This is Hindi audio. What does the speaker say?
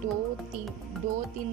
2-3